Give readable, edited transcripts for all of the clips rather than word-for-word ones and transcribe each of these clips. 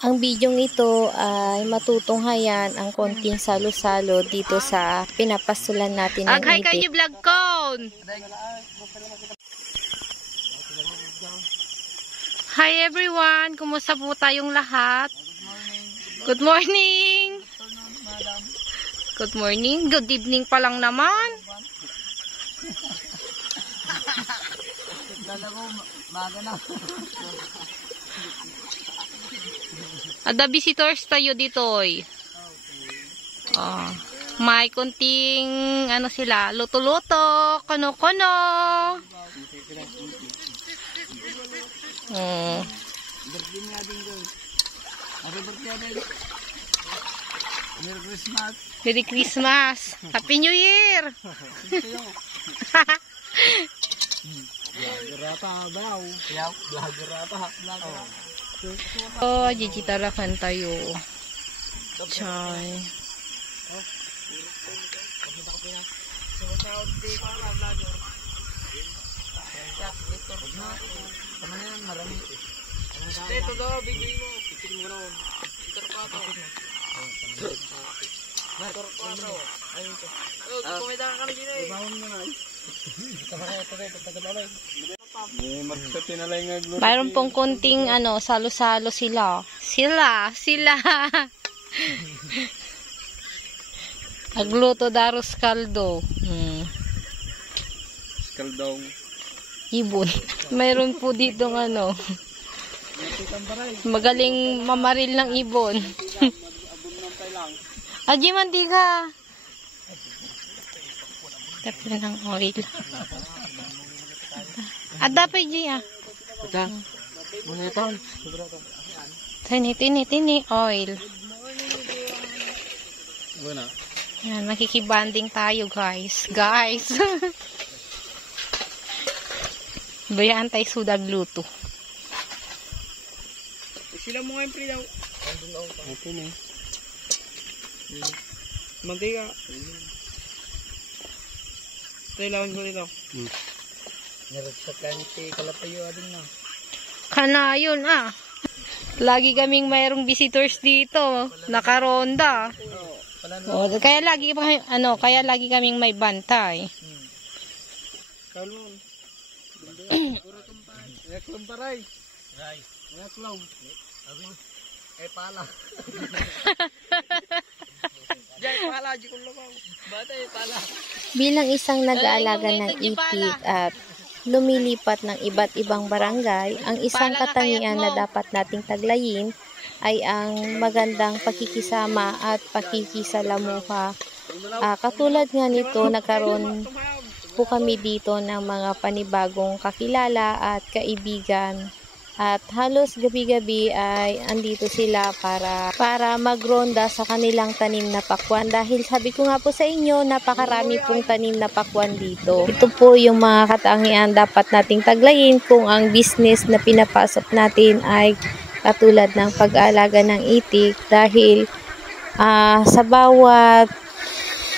Ang bidyong ito ay matutunghayan ang konting salo-salo dito sa pinapasulan natin ng Aghay itik. kayo vlog ko. Hi everyone, kumusta po tayong lahat? Good morning. Good morning. Good evening pa lang naman. Ada visitors tayo dito. Oh, may konting ano sila, luto-luto, kono-kono. Merry Christmas. Happy New Year. Oh, jijitarakan tayo. Chay. Ito daw, bigay mo. Pikitin mo ron. Ito pa ito. Ito pa ito. Ayun ito. Kumidahan kami dito eh. Ibawang mo na eh. Mayroon pong konting ano, salo-salo sila. Sila. Agluto daros kaldo. Kaldong. Ibon. Mayroon po dito ano. Magaling mamaril ng ibon. Aji mantika. Tapos ng oil. Ada pa Ji ah. Ito. Muna ito. Tini oil. Muna. Yan, makikibanding tayo guys. Bayaan tayo sudag luto. Sila mo nga yung pre daw. Ito na eh. Mantika. Kailangan ko ito. Naragsak lang iti kalapayo adin na. Kana yun ah. Lagi kaming mayroong visitors dito. Nakaronda. Oh, kaya lagi kaming may bantay. Kalon. Yaklong paray. Yaklong. Eh pala. Jay pala di ko lumaw. Bata eh pala. Bilang isang nag-aalaga ng itik at lumilipat ng iba't ibang barangay, ang isang katangian na dapat nating taglayin ay ang magandang pakikisama at pakikisalamuha. Katulad nga nito, nagkaroon po kami dito ng mga panibagong kakilala at kaibigan. At halos gabi-gabi ay andito sila para magronda sa kanilang tanim na pakwan. Dahil sabi ko nga po sa inyo, napakarami pong tanim na pakwan dito. Ito po yung mga katangian dapat nating taglayin kung ang business na pinapasok natin ay katulad ng pag-aalaga ng itik. Dahil sa bawat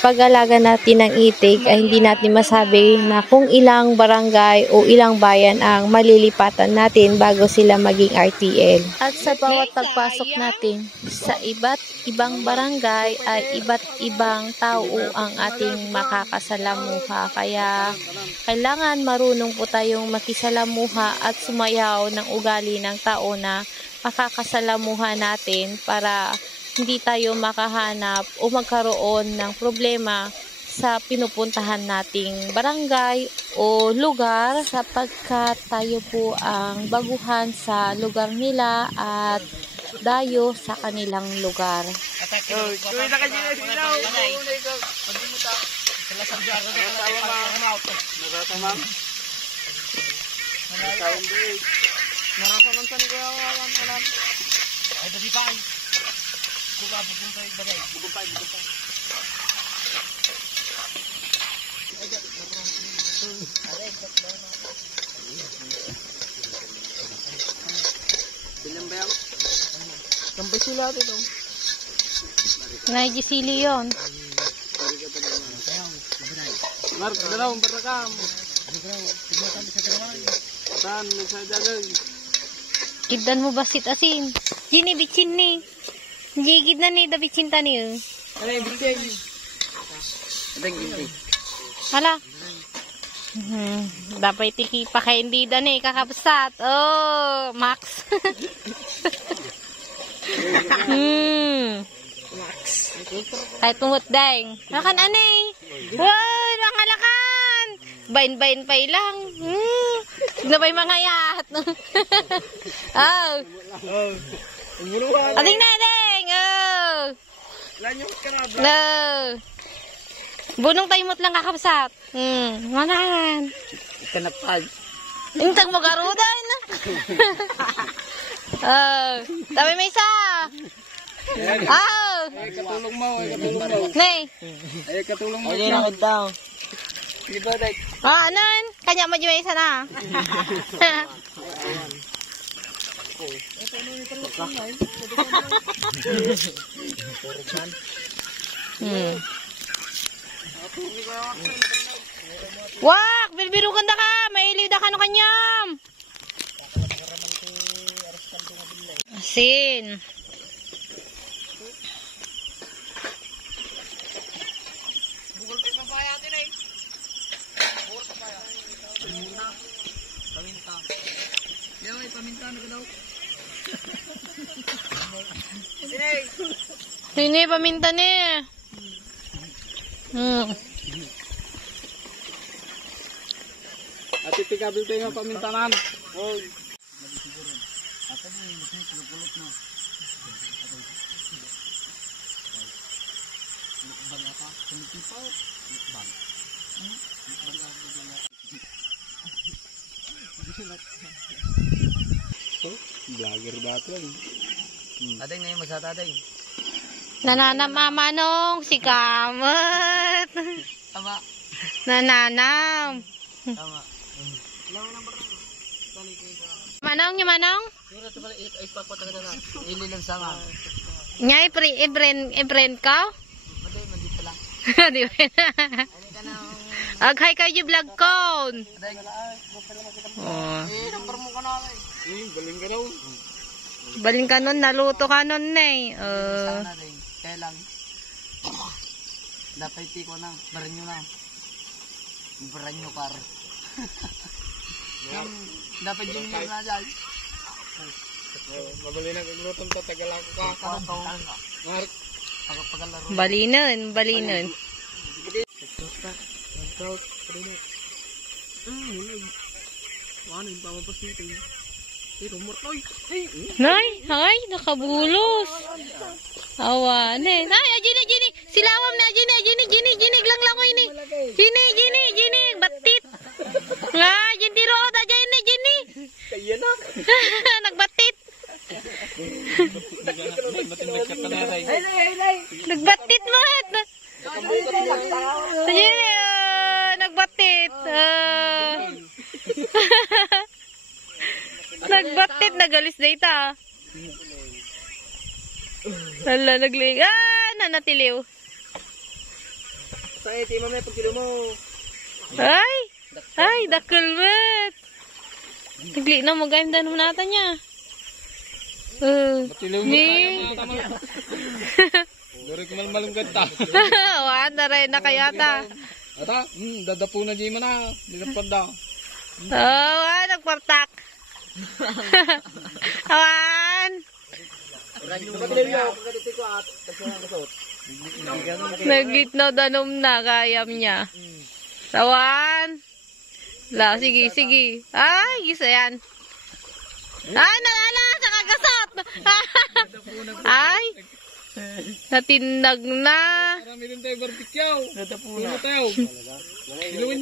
pag-alaga natin ng itik ay hindi natin masabi na kung ilang barangay o ilang bayan ang malilipatan natin bago sila maging RTL. At sa bawat pagpasok natin sa iba't ibang barangay ay iba't ibang tao ang ating makakasalamuha. Kaya kailangan marunong po tayong makisalamuha at sumayaw ng ugali ng tao na makakasalamuha natin para hindi tayo makahanap o magkaroon ng problema sa pinupuntahan nating barangay o lugar sapagkat tayo po ang baguhan sa lugar nila at dayo sa kanilang lugar. Kampay sila ito. Naijisili yun. Mark, dalawang barakam. Saan, nagsadagag. Kidan mo basit asin. Jini bitsin ni. Jigid na ni, da bitsin ta ni. Ano yung bitsin? Ading bitsin. Hala. Dapat tiki pa kay hindi da ni, kakapsat. Oh, Max. Max. Kahit tungot dang. Makan anay. Wow, mangalakan. Bain-bain pa ilang. Tignan pa yung mga yat. Oh. Ading na, ading. Oh. Lanyot ka nga ba? No. Bunong tayo mo't lang kakapsat. Makan. Ikanapag. Intang mo garudan. Oh. Tabi may isa. Oh. Ay, katulong mo. Ay, katulong mo. Nay. Ay, katulong mo. Ay, nakot daw. Sige ba, Day? Anon? Kanya mo may isa na. Wak! Bilbirugan da ka! Mailiw da ka no kanyam! Asin. Yan, ay, paminta na ka daw. Sini paminta ni. At itikabil tayo nga pamintanan. Oh. Vlogger ba ito? Ading na yung magsata, ading. Nananam mamanong si Kamat. Tama. Nananam. Tama. Manong yung manong? Yung ito pala, ipapatagal na. Ililang sanga. Nya i-brand ka? Madi, mandito lang. Di ba? Aghay kayo vlog ko. Ading. Oh. Number mo ka na. Galing ka daw. Baling ka nun, naluto ka nun na eh. Sana rin. Kaya lang. Dapat iti ko na. Baran nyo na. Baran nyo par. Dapat yun nyo na dyan. Mabali na kaglutong to. Tagal ako ka. Mark. Pagpagalaro. Balinon, balinon. Nag-trout. Ano yung pamapasito yun? Nay, ay, nakabulos. Awan eh. Ay, Jini. Silawam na, Jini. Lang ko ini. Jini. Batit. Nga, Jini roda, Jini. Kaya na. Nagbatit. Ay. Nagbatit mat. Nagbatit. Nagbatit, nagalis na ita. Hala, nagling. Nanatiliw. Say, di mamaya pag kilo mo. Ay, dakil mat. Nagli na mo, gayam danom natin niya. Matiliw mo tayo. Dari kumalmalong ganda. Wanda rin na kayata. Ata, dadapo na di man na. Dinapad na. Nagpartak. Awan. Nagitnaw danom na kayam niya. Awan. La, sige. Ay, gisa yan. Nalala sa kagasat. Ay. Natinag na. Marami rin tayo barbecue. Dadapo na. Tayo.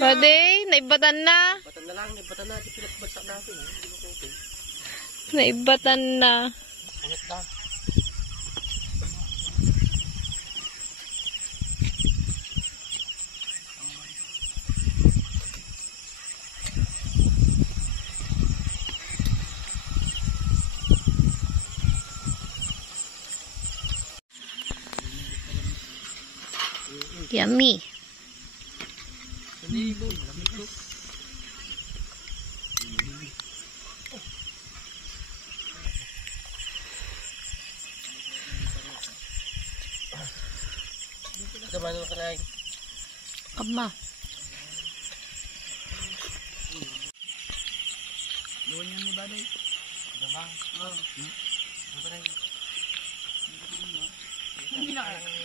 Pwede, naibatan na. Naibatan na. Pinagbasak natin. Naibatan na. Yummy. ka ba ito karain? Kama. Doon yan ni Baday. Dabang. Oo. Hindi na kaya.